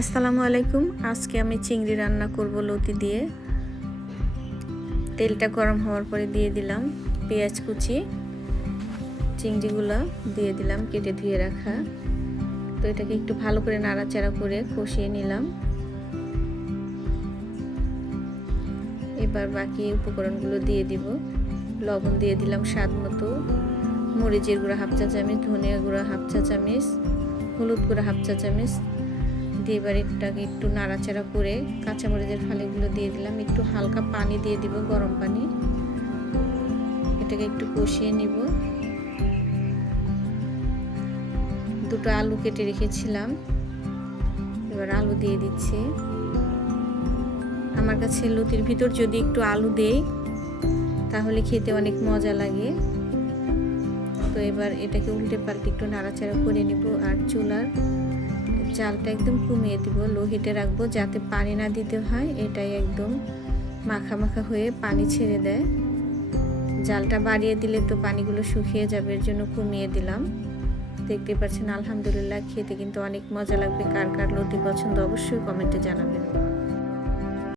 আসসালামু আলাইকুম। আজকে আমি চিংড়ি রান্না করব লতি দিয়ে। তেলটা গরম হওয়ার পরে দিয়ে দিলাম পেঁয়াজ কুচি, চিংড়িগুলো দিয়ে দিলাম কেটে ধুয়ে রাখা। তো এটাকে একটু ভালো করে নাড়াচাড়া করে কষিয়ে নিলাম। এবার বাকি উপকরণগুলো দিয়ে দিব। লবণ দিয়ে দিলাম স্বাদ মতো, মরিচের গুঁড়া হাফ চা চামচ, ধনিয়া গুঁড়া হাফ চা চামচ, হলুদ গুঁড়া হাফ চা চামচ দিয়ে এবার এটাকে একটু নাড়াচাড়া করে কাঁচামরিচের ফালিগুলো দিয়ে দিলাম। একটু হালকা পানি দিয়ে দিব, গরম পানি। এটাকে একটু কষিয়ে নিব। দুটো আলু কেটে রেখেছিলাম, এবার আলু দিয়ে দিচ্ছি। আমার কাছে লতির ভিতর যদি একটু আলু দেই তাহলে খেতে অনেক মজা লাগে। তো এবার এটাকে উল্টে পাল্টে একটু নাড়াচাড়া করে নিব। আর চুলার জালটা একদম কমিয়ে দিব, লো হিটে রাখবো যাতে পানি না দিতে হয়। এটাই একদম মাখা মাখা হয়ে পানি ছেড়ে দেয়। জালটা বাড়িয়ে দিলে তো পানিগুলো শুকিয়ে যাবে, এর জন্য কমিয়ে দিলাম। দেখতে পাচ্ছেন আলহামদুলিল্লাহ, খেতে কিন্তু অনেক মজা লাগবে। কার কার লতি পছন্দ অবশ্যই কমেন্টে জানাবেন।